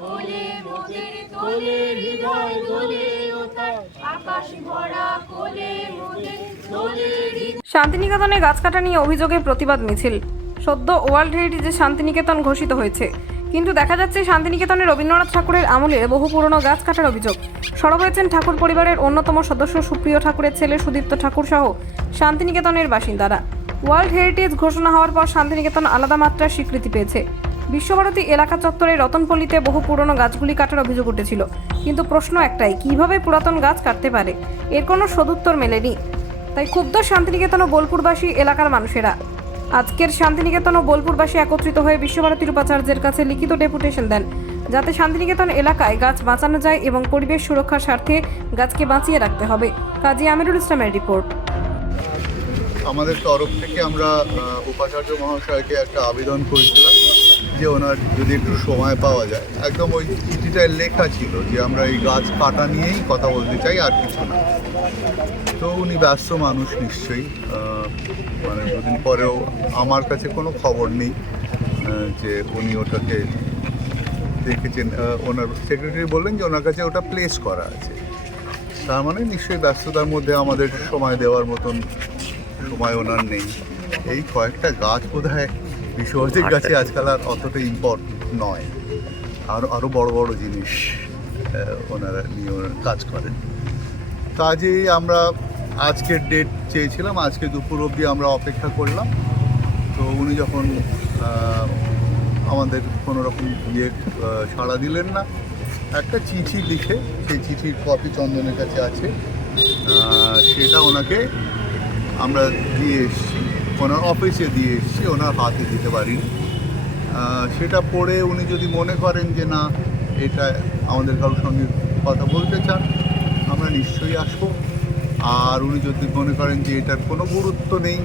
কোলে মোদের হৃদয় দোলে শান্তিনিকেতনে গাছ কাটা নিয়ে অভিযোগে প্রতিবাদ মিছিল। সদ্য ওয়ার্ল্ড হেরিটেজে শান্তিনিকেতন ঘোষিত হয়েছে। কিন্তু দেখা যাচ্ছে শান্তিনিকেতনে রবীন্দ্রনাথ ঠাকুরের আমলে বহু পুরনো গাছ কাটার অভিযোগ। সরব হয়েছেন ঠাকুর পরিবারের অন্যতম সদস্য সুপ্রিয় ঠাকুরের ছেলে সুদীপ্ত ঠাকুর সহ শান্তিনিকেতনের বাসিন্দারা। ওয়ার্ল্ড হেরিটেজ ঘোষণা হওয়ার পর শান্তিনিকেতন আলাদা মাত্রার স্বীকৃতি পেয়েছে। বিশ্বভারতী এলাকা চত্বরে রতনপল্লীতে বহু পুরনো গাছগুলি কাটার অভিযোগ উঠেছিল। কিন্তু প্রশ্ন একটাই, কীভাবে পুরাতন গাছ কাটতে পারে? এর কোনো সদুত্তর মেলেনি। তাই ক্ষুব্ধ শান্তিনিকেতন ও বোলপুরবাসী এলাকার মানুষেরা। আজকের শান্তিনিকেতন ও বোলপুরবাসী একত্রিত হয়ে বিশ্বভারতীর উপাচার্যের কাছে লিখিত ডেপুটেশন দেন, যাতে শান্তিনিকেতন এলাকায় গাছ বাঁচানো যায় এবং পরিবেশ সুরক্ষার স্বার্থে গাছকে বাঁচিয়ে রাখতে হবে। কাজী আমিরুল ইসলামের রিপোর্ট। আমাদের তরফ থেকে আমরা উপাচার্য মহাশয়কে একটা আবেদন করেছিলাম। যে ওনার যদি একটু সময় পাওয়া যায়। একদম ওই চিঠিটায় লেখা ছিল যে আমরা এই গাছ কাটা নিয়েই কথা বলতে চাই, আর কিছু না। তো উনি ব্যস্ত মানুষ নিশ্চয়ই। মানে দুদিন পরেও আমার কাছে কোনো খবর নেই যে উনি ওটাকে দেখেছেন। ওনার সেক্রেটারি বললেন যে ওনার কাছে ওটা প্লেস করা আছে। তার মানে নিশ্চয়ই ব্যস্ততার মধ্যে আমাদের সময় দেওয়ার মতন সময় ওনার নেই। এই কয়েকটা গাছ বোধ হয় বিশ্বভারতীর কাছে আজকাল আর অতটা ইম্পর্টেন্ট নয়। আরও আরও বড় বড় জিনিস ওনারা নিয়ে ওনারা কাজ করেন। কাজেই আমরা আজকের ডেট চেয়েছিলাম আজকে দুপুর অবধি আমরা অপেক্ষা করলাম। তো উনি যখন আমাদের কোনো রকম ইয়ে সাড়া দিলেন না একটা চিঠি লিখে সেই চিঠির কপি চন্দনের কাছে আছে। সেটা ওনাকে আমরা দিয়ে এসেছি। ওনার অফিসে দিয়ে এসেছি, ওনার হাতে দিতে পারিনি। সেটা পড়ে উনি যদি মনে করেন যে না, এটা আমাদের কারোর সঙ্গে কথা বলতে চান, আমরা নিশ্চয়ই আসব। আর উনি যদি মনে করেন যে এটার কোনো গুরুত্ব নেই,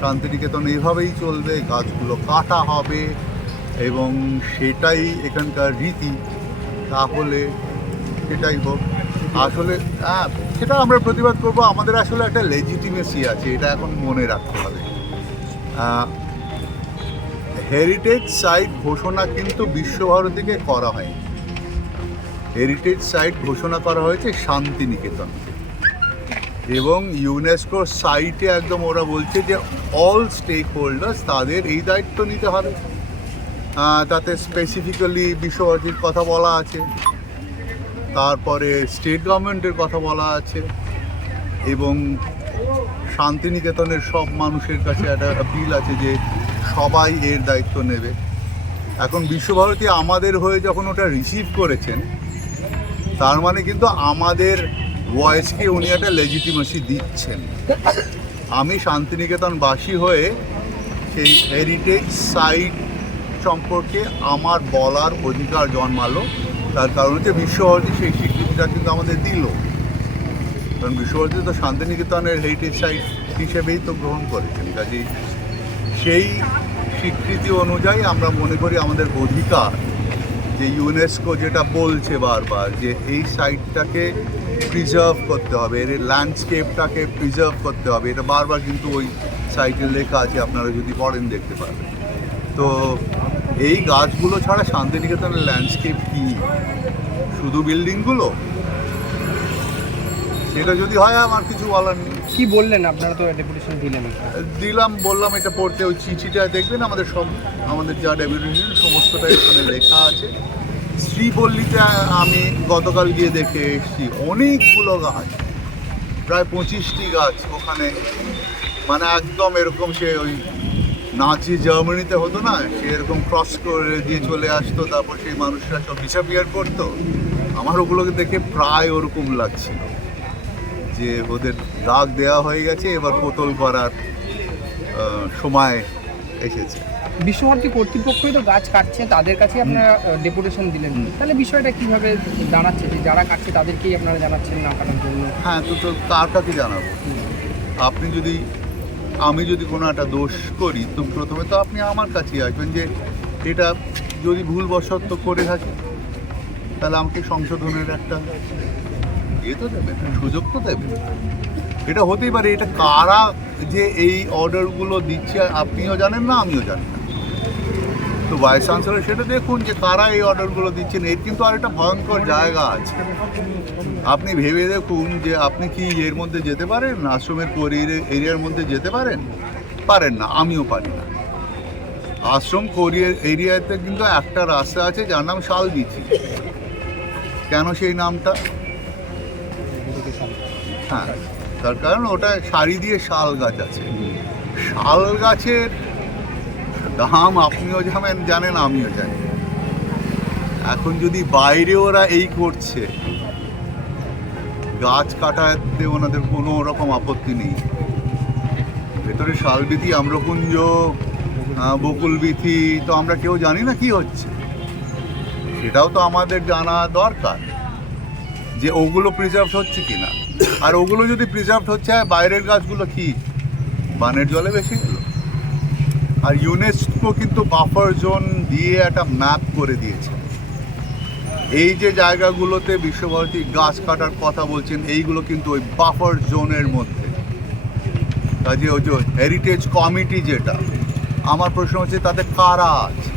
শান্তিনিকেতন এভাবেই চলবে, গাছগুলো কাটা হবে, এবং সেটাই এখানকার রীতি, তাহলে সেটাই হোক। আসলে হ্যাঁ সেটা আমরা প্রতিবাদ করব। আমাদের আসলে একটা লেজিটিমেসি আছে, এটা এখন মনে রাখতে হবে। হেরিটেজ সাইট ঘোষণা কিন্তু বিশ্বভারতীকে করা হয়নি। হেরিটেজ সাইট ঘোষণা করা হয়েছে শান্তিনিকেতন এবং ইউনেস্কোর সাইটে একদম ওরা বলছে যে অল স্টেক হোল্ডার্স তাদের এই দায়িত্ব নিতে হবে। তাতে স্পেসিফিক্যালি বিশ্বভারতীর কথা বলা আছে। তারপরে স্টেট গভর্নমেন্টের কথা বলা আছে এবং শান্তিনিকেতনের সব মানুষের কাছে একটা অ্যাপিল আছে যে সবাই এর দায়িত্ব নেবে। এখন বিশ্বভারতী আমাদের হয়ে যখন ওটা রিসিভ করেছেন, তার মানে কিন্তু আমাদের ভয়েসকে উনি একটা লেজিটিমেসি দিচ্ছেন। আমি শান্তিনিকেতনবাসী হয়ে সেই হেরিটেজ সাইট সম্পর্কে আমার বলার অধিকার জন্মালো। তার কারণ হচ্ছে বিশ্বভারতী সেই স্বীকৃতিটা কিন্তু আমাদের দিল। কারণ বিশ্বভারতী তো শান্তিনিকেতনের হেরিটেজ সাইট হিসেবেই তো গ্রহণ করেছেন কাজেই সেই স্বীকৃতি অনুযায়ী আমরা মনে করি আমাদের অধিকার যে ইউনেস্কো যেটা বলছে বারবার যে এই সাইটটাকে প্রিজার্ভ করতে হবে, এর ল্যান্ডস্কেপটাকে প্রিজার্ভ করতে হবে। এটা বারবার কিন্তু ওই সাইটে লেখা আছে, আপনারা যদি পড়েন দেখতে পাবেন তো এই গাছগুলো ছাড়া শান্তিনিকেতনের ল্যান্ডস্কেপ কি? শুধু বিল্ডিংগুলো সেটা যদি হয় আমার কিছু বলার নেই। কি বললেন? আপনারা তো ডেপুটেশন দিলেন দিলাম বললাম এটা পড়তে ওই চিঠিটা দেখবেন আমাদের সব আমাদের যা ডেপুটেশন সমস্তটাই ওখানে লেখা আছে। শ্রীপল্লীতে আমি গতকাল গিয়ে দেখে এসেছি অনেকগুলো গাছ। প্রায় পঁচিশটি গাছ ওখানে। মানে একদম এরকম সে ওই নাচি জার্মানিতে হতো না সে এরকম ক্রস করে দিয়ে চলে আসতো তারপর সেই মানুষরা সব ডিসাপিয়ার করতো। আমার ওগুলোকে দেখে প্রায় ওরকম লাগছিল যে ওদের দাগ দেওয়া হয়ে গেছে এবার পোতল করার সময় এসেছে। বিশ্বভারতী কর্তৃপক্ষই তো গাছ কাটছে তাদের কাছে আপনারা ডেপুটেশন দিলেন। তাহলে বিষয়টা কীভাবে জানাচ্ছে যে যারা কাটছে তাদেরকেই আপনারা জানাচ্ছেন না কাটার জন্য? হ্যাঁ তো তো কার কাকে জানাব? আপনি যদি আমি যদি কোনো একটা দোষ করি, তো প্রথমে তো আপনি আমার কাছেই আসবেন যে এটা যদি ভুলবশত করে থাকে, তাহলে আমাকে সংশোধনের একটা ইয়ে তো দেবেন সুযোগ তো দেবেন। এটা হতেই পারে, এটা কারা যে এই অর্ডারগুলো দিচ্ছে, আপনিও জানেন না, আমিও জানি না। তো ভাইস চ্যান্সেলর সেটা দেখুন যে কারা এই অর্ডারগুলো দিচ্ছেন। এর কিন্তু আরেকটা ভয়ঙ্কর জায়গা আছে। আপনি ভেবে দেখুন যে আপনি কি এর মধ্যে যেতে পারেন? আশ্রমের কোরিয়ার এরিয়ার মধ্যে যেতে পারেন? পারেন না, আমিও পারি না। আশ্রম কোরিয়ার এরিয়াতে কিন্তু একটা রাস্তা আছে, যার নাম শালবিথি। কেন সেই নামটা? হ্যাঁ তার কারণ ওটা সারি দিয়ে শাল গাছ আছে। শাল গাছের দাম আপনিও জানেন জানেন আমিও জানি। এখন যদি বাইরে ওরা এই করছে, গাছ কাটাতে ওনাদের কোনো রকম আপত্তি নেই। ভেতরে শালবিথি, আম্রকুঞ্জ বকুলবিথি, তো আমরা কেউ জানি না কি হচ্ছে। সেটাও তো আমাদের জানা দরকার যে ওগুলো প্রিজার্ভ হচ্ছে কিনা। আর ওগুলো যদি প্রিজার্ভ হচ্ছে আর বাইরের গাছগুলো কি? বানের জলে বেশি আর ইউনেস্কো কিন্তু বাফার জোন দিয়ে একটা ম্যাপ করে দিয়েছে। এই যে জায়গাগুলোতে বিশ্বভারতী গাছ কাটার কথা বলছেন, এইগুলো কিন্তু ওই বাফার জোনের মধ্যে। কাজে ওই যে হেরিটেজ কমিটি যেটা, আমার প্রশ্ন হচ্ছে তাতে কারা আছে?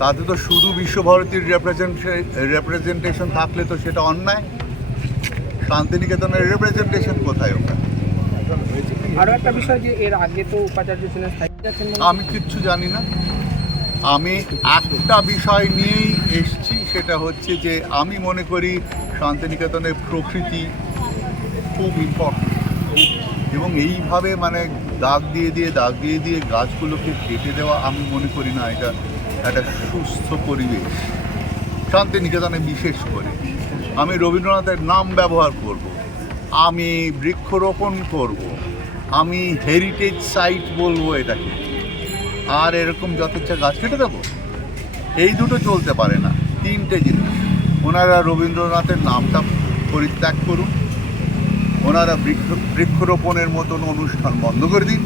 তাতে তো শুধু বিশ্বভারতীর রেপ্রেজেন্টেশন থাকলে তো সেটা অন্যায়। শান্তিনিকেতনের রিপ্রেজেন্টেশন কোথায় ওখানে? আরও একটা বিষয় যে এর আগে তো উপাচার্য ছিলেন আমি কিচ্ছু জানি না আমি একটা বিষয় নিয়েই এসছি, সেটা হচ্ছে যে আমি মনে করি শান্তিনিকেতনের প্রকৃতি খুব ইম্পর্টেন্ট এবং এইভাবে মানে দাগ দিয়ে দিয়ে, দাগ দিয়ে দিয়ে গাছগুলোকে কেটে দেওয়া আমি মনে করি না, এটা একটা সুস্থ পরিবেশ শান্তিনিকেতনে বিশেষ করে আমি রবীন্দ্রনাথের নাম ব্যবহার করব। আমি বৃক্ষরোপণ করব। আমি হেরিটেজ সাইট বলব এটাকে। আর এরকম যত ইচ্ছা গাছ কেটে দেবো? এই দুটো চলতে পারে না, তিনটে জিনিস। ওনারা রবীন্দ্রনাথের নামটা পরিত্যাগ করুন। ওনারা বৃক্ষ, বৃক্ষরোপণের মতন অনুষ্ঠান বন্ধ করে দিন।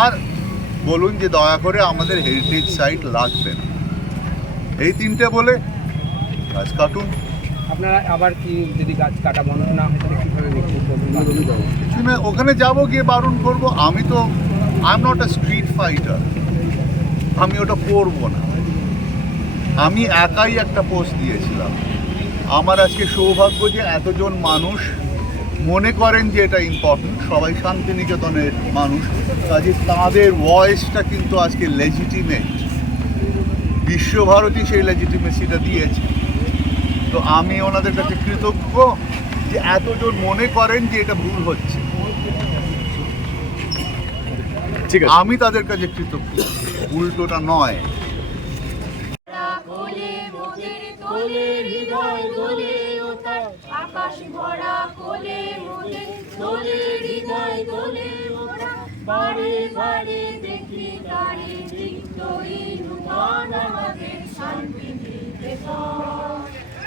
আর বলুন যে দয়া করে আমাদের হেরিটেজ সাইট লাগবে না। এই তিনটে বলে গাছ কাটুন। আপনারা আবার কি যদি গাছ কাটা বন্ধ না হয়, তাহলে কীভাবে বিক্ষোভ করবেন? ওখানে যাব গিয়ে বারণ করব। আমি তো I am not a street fighter আমি ওটা করব না। আমি একাই একটা পোস্ট দিয়েছিলাম। আমার আজকে সৌভাগ্য যে এতজন মানুষ মনে করেন যে এটা ইম্পর্টেন্ট সবাই শান্তিনিকেতনের মানুষ। কাজে তাদের ভয়েসটা কিন্তু আজকে লেজিটিমেট বিশ্বভারতী সেই লেজিটিমেসিটা দিয়েছে। তো আমি ওনাদের কাছে কৃতজ্ঞ যে এতজন মনে করেন যে এটা ভুল হচ্ছে। ঠিক আছে। আমি তাদের কাছে কৃতজ্ঞ। উল্টোটা নয়। কোলে মোদের তোলে হৃদয় দোলে ওঠায় আকাশ ভরা কোলে মোদের দোলে হৃদয় দোলে ওঠা বারে বারে দেখি তারে চিত্তহীন নূতন আমাদের শান্তি নিকেতন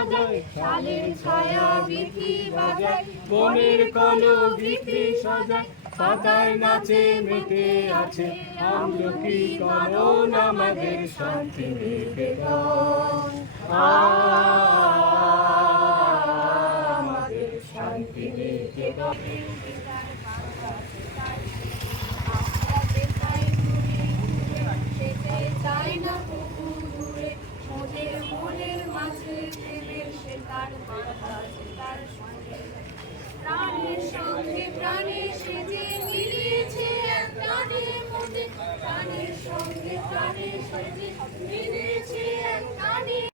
সকাল বলো গীতি সাজায় ছায়া বাজায় গীতি পাতায় নাচে মেতে আছে আমলকি কারণ আমাদের শান্তি নিকেতন আমাদের শান্তি নিকেতন চাই না পুকুর মোদের মনের প্রাণের সঙ্গে প্রাণে সে যে মিলিয়েছে এক প্রাণের মধ্যে প্রাণের সঙ্গে প্রাণে এক প্রাণের